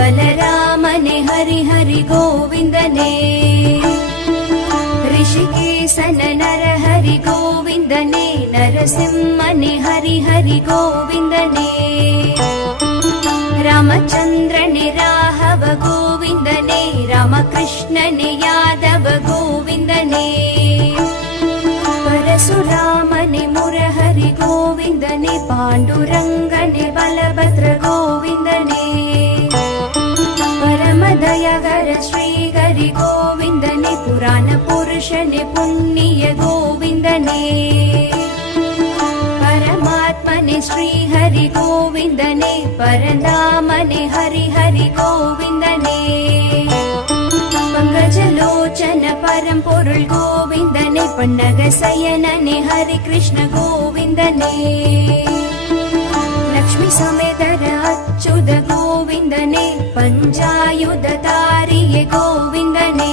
बलरामने हरि हरि गोविन्दने ऋषिकेशन नर हरि गोविन्दने नरसिंहनि हरि हरि गोविन्दने रामचन्द्रनि राघव गोविन्दने रामकृष्णनि यादव गोविन्दने परशुरामनि मुरहरि गोविन्दने पाण्डुरङ्गनि बलभद्र गोविन्दने दयर श्रीहरि गोविन्दने गोविन्दनि पुराणपुरुषनि पुण्य गोविन्दने। परमात्मने श्रीहरि गोविन्दने परदामने हरि हरि गोविन्दने। पङ्गजलोचन परं पुरुल् गोविन्दने पुण्डगसयननि हरि कृष्ण गोविन्दने। लक्ष्मि गोविन्दने पञ्चायुधतारि गोविन्दने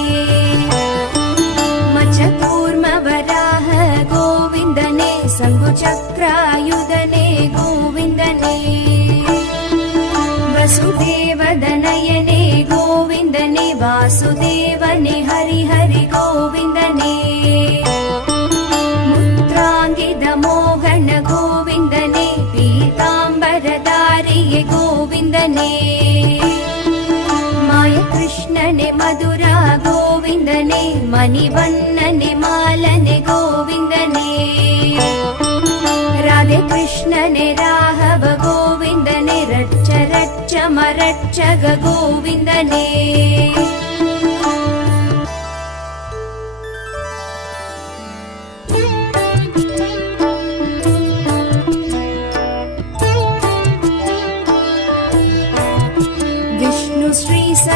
मचकूर्मवराह गोविन्दने सङ्गुचक्रायुदने गोविन्दने वसुदेवदनयने गोविन्दने वासुदेवने हरिहरि मधुरा गोविन्दने मणिवन्नने मालने गोविन्दने। राधे कृष्णने राघव गोविन्दने रच्च रच्च मरच्चग गोविन्दने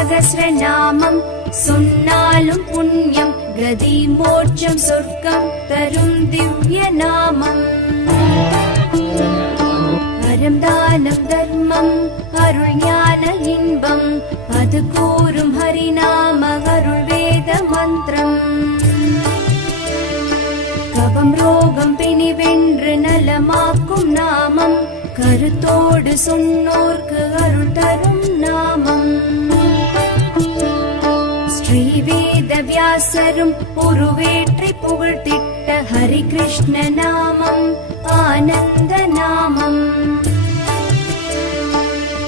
சகசிரநாமம் சொன்னாலும் புண்ணியம் கதி மோட்சம் சொர்க்கம் தரும் திவ்ய நாமம். அறம் தானம் தர்மம் அருள் ஞான இன்பம். அது கூறும் ஹரிநாம அருள் வேத மந்திரம். கபம் ரோகம் பிணி வென்று நலமாக்கும் நாமம். கருத்தோடு சொன்னோர்க்கு அருள் தரும் நாமம். ஸ்ரீவேத வியாசரும் உருவேற்றி புகழ்த்திட்ட ஹரி கிருஷ்ண நாமம் ஆனந்த நாமம்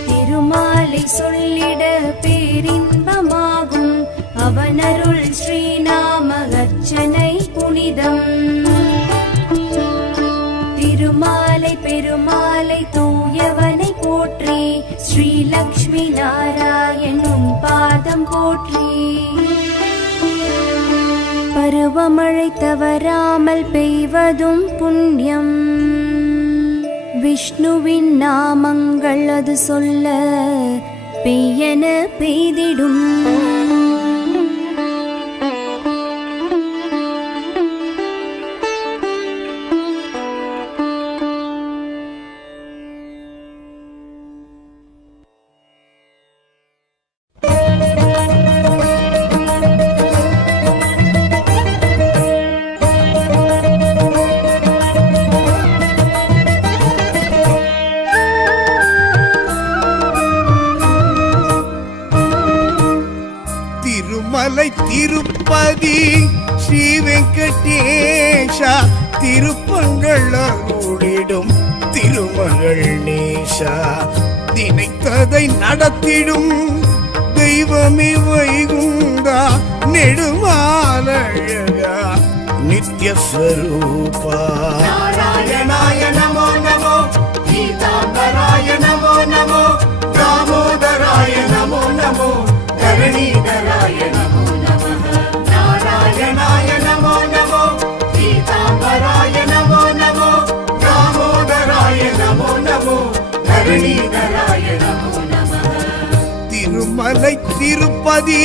திருமாலை சொல்லிட பேரின்பமாகும் அவனருள் ஸ்ரீநாம அர்ச்சனை புனிதம் திருமாலை பெருமாலை தூயவனை போற்றி ஸ்ரீலக்ஷ்மி நாராயணும் பாதம் போற்றி. பருவமழை தவறாமல் பெய்வதும் புண்ணியம். விஷ்ணுவின் நாமங்கள் அது சொல்ல பெய்யன பெய்திடும். காத்திடும் தெய்வமே வைகுண்டா நெடுமாலழகா நித்ய ஸ்வரூபா நாராயணாய நமோ நமோ பீதாம்பராய நமோ நமோ தாமோதராய நமோ நமோ தரணீதராய நமோ நம நாராயணாய நமோ நமோ பீதாம்பராய நமோ நமோ தாமோதராய நமோ நமோ தரணீதராய நமோ திருமலை திருப்பதி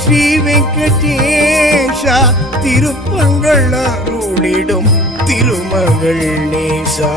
ஸ்ரீ வெங்கடேஷா திருப்பங்கள் அருளிடும் திருமகள் நேசா.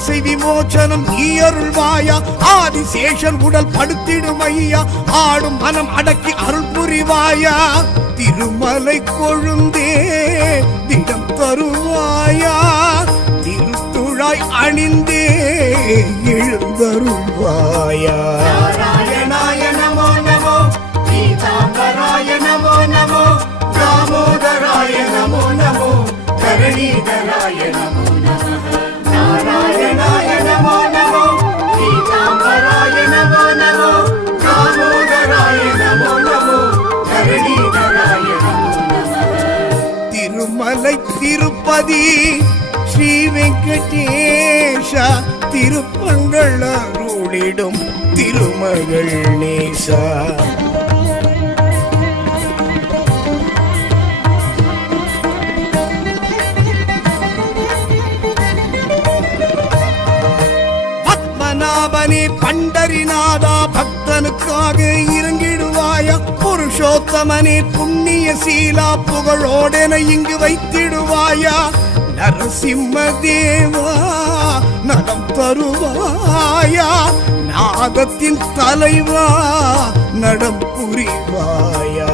ஆசை விமோச்சனம் நீ அருள்வாயா ஆதிசேஷன் உடல் படுத்திடும் ஐயா. ஆடும் மனம் அடக்கி அருள் புரிவாயா. திருமலை கொழுந்தே திடம் தருவாயா. திருத்துழாய் அணிந்தே எழுந்தருள்வாயா. நமோ நமோ. கரணீதராய நமோ நமோ. திருமலை திருப்பதி ஸ்ரீ வெங்கடேஷா திருப்பங்கள் அருளிடும் திருமகள் நேசா. பண்டரிநாதா பக்தனுக்காக இறங்கிடுவாயா? புருஷோத்தமனே புண்ணிய சீலா புகழோடென இங்கு வைத்திடுவாயா? நரசிம்ம தேவா நலம் தருவாயா? நாகத்தின் தலைவா நடம் புரிவாயா?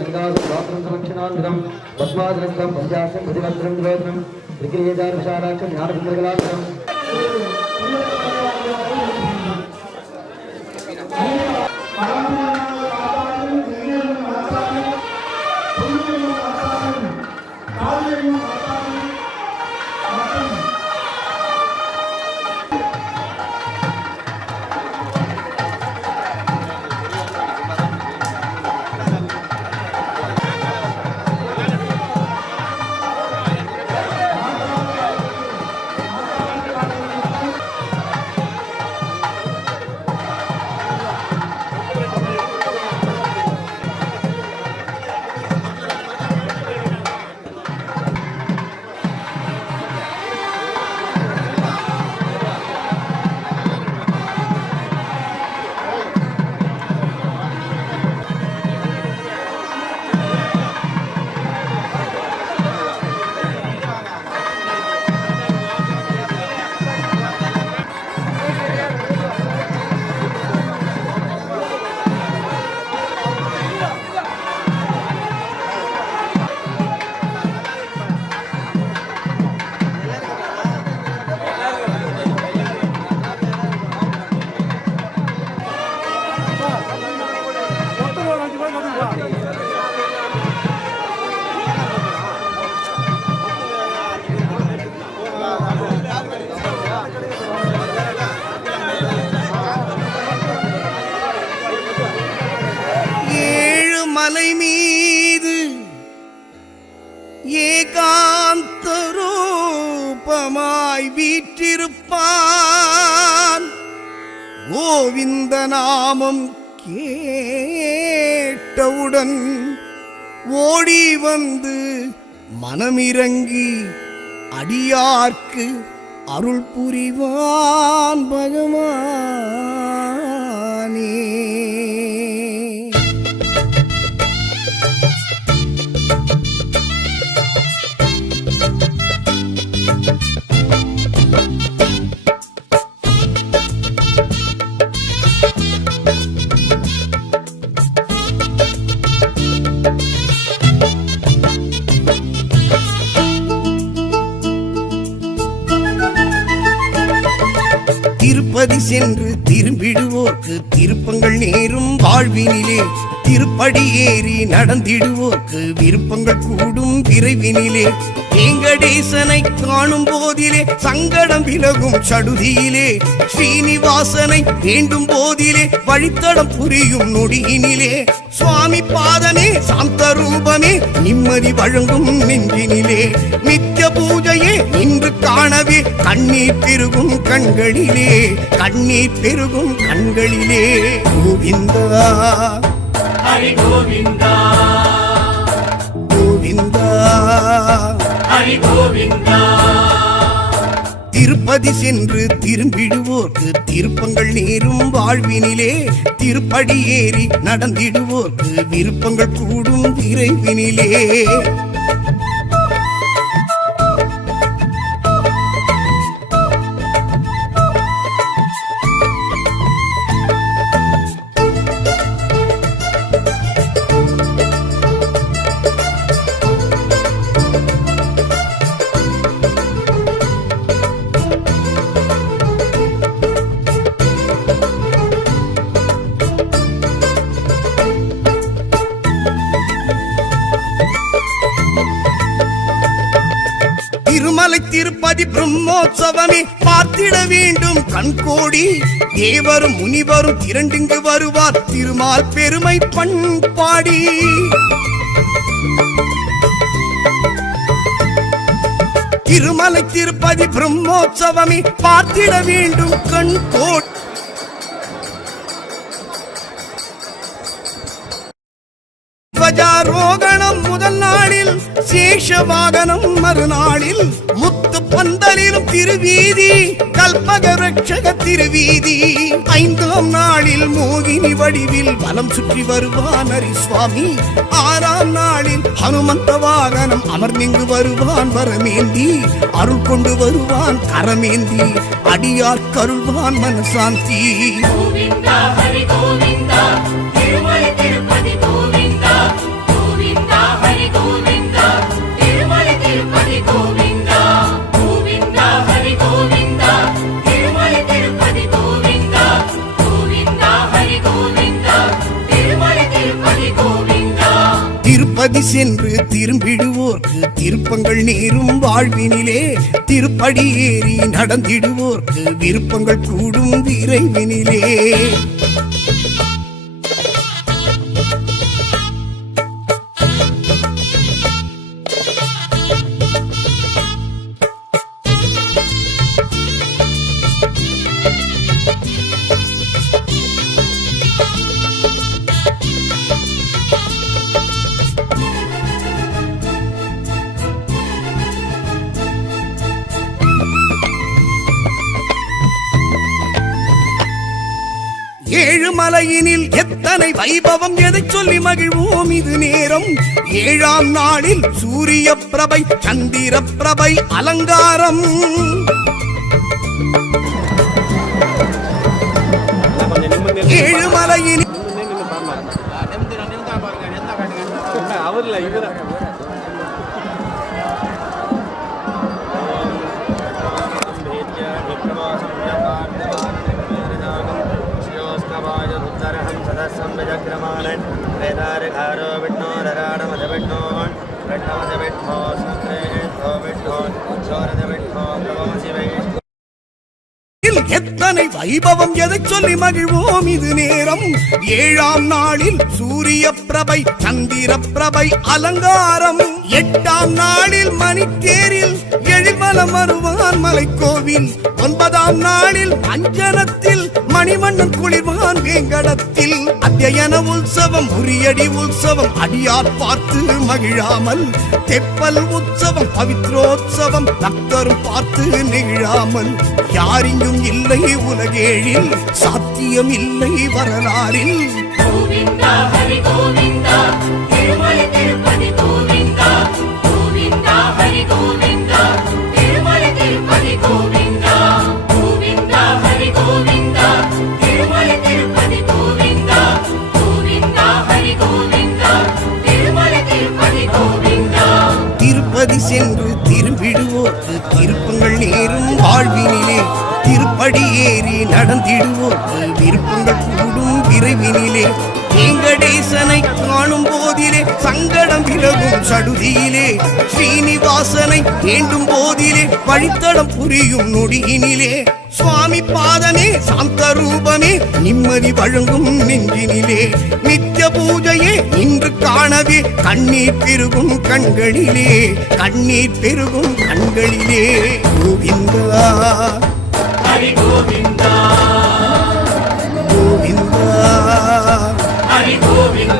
లింగాసురాత్రం సంరక్షణాంధ్రం పద్మాజనస్థం పద్యాసం ప్రతిభద్రం విరోధనం విక్రీయదానుషారాక్ష జ్ఞానభింద్రగలాక్షం மனமிறங்கி அடியார்க்கு அருள் புரிவான் பகவானே. சென்று திரும்பிடுவோர்க்கு திருப்பங்கள் நேரும் வாழ்வினிலே. திருப்படி ஏறி நடந்திடுவோர்க்கு விருப்பங்கள் கூடும் விரைவினிலே. வேங்கடேசனை காணும் போதிலே சங்கடம் விலகும் சடுதியிலே. ஸ்ரீனிவாசனை வேண்டும் போதிலே வழித்தடம் புரியும் நொடியினிலே. சுவாமி பாதமே சாந்த ரூபமே நிம்மதி வழங்கும் நெஞ்சினிலே. நித்திய பூஜையே இன்று காணவே கண்ணீர் பெருகும் கண்களிலே. கண்ணீர் பெருகும் கண்களிலே. கோவிந்தா ஹரி கோவிந்தா கோவிந்தா ஹரி கோவிந்தா திருப்பதி சென்று திரும்பிடுவோர்க்கு திருப்பங்கள் நேரும் வாழ்வினிலே. திருப்படி ஏறி நடந்திடுவோர்க்கு விருப்பங்கள் கூடும் விரைவினிலே. திருப்பதி பிரம்மோற்சவமே பார்த்திட வேண்டும். கண்கோடி தேவரும் முனிவரும் திரண்டிங்கு வருவார். திருமால் பெருமை பண்பாடி திருமலை திருப்பதி பிரம்மோற்சவமே பார்த்திட வேண்டும். கண்கோடி துவஜாரோகணம் முதல் நாளில் சேஷ வாகனம் மறுநாளில் முத்து பந்தலிலும் திருவீதி கல்பக ரட்சக திருவீதி. ஐந்தாம் நாளில் மோகினி வடிவில் வலம் சுற்றி வருவான் ஹரி சுவாமி ஆறாம் நாளில் ஹனுமந்த வாகனம் அமர்ந்திங்கு வருவான் வரமேந்தி. அருள் கொண்டு வருவான் கரமேந்தி. அடியார் கருள்வான் மனசாந்தி. கோவிந்தா ஹரி கோவிந்தா திருமலை திருப்பதி சென்று திரும்பிடுவோர்க்கு திருப்பங்கள் நேரும் வாழ்வினிலே. திருப்படி ஏறி நடந்திடுவோர்க்கு விருப்பங்கள் கூடும் விரைவினிலே. எத்தனை வைபவம் எதை சொல்லி மகிழ்வோம்? இது நேரம். ஏழாம் நாளில் சூரிய பிரபை சந்திர பிரபை அலங்காரம். வேதாரகாரோ விஷ்ணோரராடமத விஷ்ணோன் விஷ்ணமத விஷ்ணோ சந்திரேஷோ விஷ்ணோ சோரத விஷ்ணோ பிரபமசி வைஷ்ணோ எத்தனை வைபவம் எதை சொல்லி மகிழ்வோம்? இது நேரம். ஏழாம் நாளில் சூரிய பிரபை சந்திர பிரபை அலங்காரம். எட்டாம் நாளில் மணித்தேரில் எழில்மலம் வருவான் மலைக்கோவில். ஒன்பதாம் நாளில் அஞ்சனத்தில் மணிமன்னன் குளிர்வான் வேங்கடத்தில். அத்தியன உற்சவம் உரியடி உற்சவம் அடியார் பார்த்து மகிழாமல். தெப்பல் உற்சவம் பவித்ரோத்சவம் பக்தரும் பார்த்து நெகிழாமல். யாரிங்கும் இல்லை உலகேழில் சாத்தியம் இல்லை வரலாறில். கோவிந்தா ஹரி கோவிந்தா திருமலை திருப்பதி கோவிந்தா. கோவிந்தா ஹரி கோவிந்தா திருமலை திருப்பதி கோவிந்தா கோவிந்தா. என்று சென்று திருப்பங்கள் நேரும் வாழ்வினிலே. திருப்படி ஏறி நடந்திடுவோர்க்கு விருப்பங்கள் கூடும் விரைவினிலே. வெங்கடேசனை காணும் போதிலே. சங்கடம் விலகும் சடுதியிலே. ஸ்ரீனிவாசனை வேண்டும் போதிலே. வழித்தடம் புரியும் நொடியினிலே. சுவாமி பாதமே சாந்த ரூபமே நிம்மதி வழங்கும் நெஞ்சினிலே. நித்திய பூஜையே இன்று காணவே கண்ணீர் பெருகும் கண்களிலே. கண்ணீர் பெருகும் கண்களிலே. கோவிந்தா. ஹரி கோவிந்தா. கோவிந்தா ஹரி கோவிந்தா.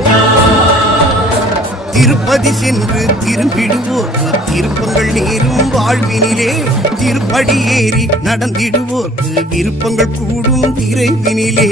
திருப்பதி சென்று திரும்பிடுவோர்க்கு திருப்பங்கள் நேரும் வாழ்வினிலே. திருப்படி ஏறி நடந்திடுவோர்க்கு விருப்பங்கள் கூடும் விரைவினிலே.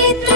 Sweet.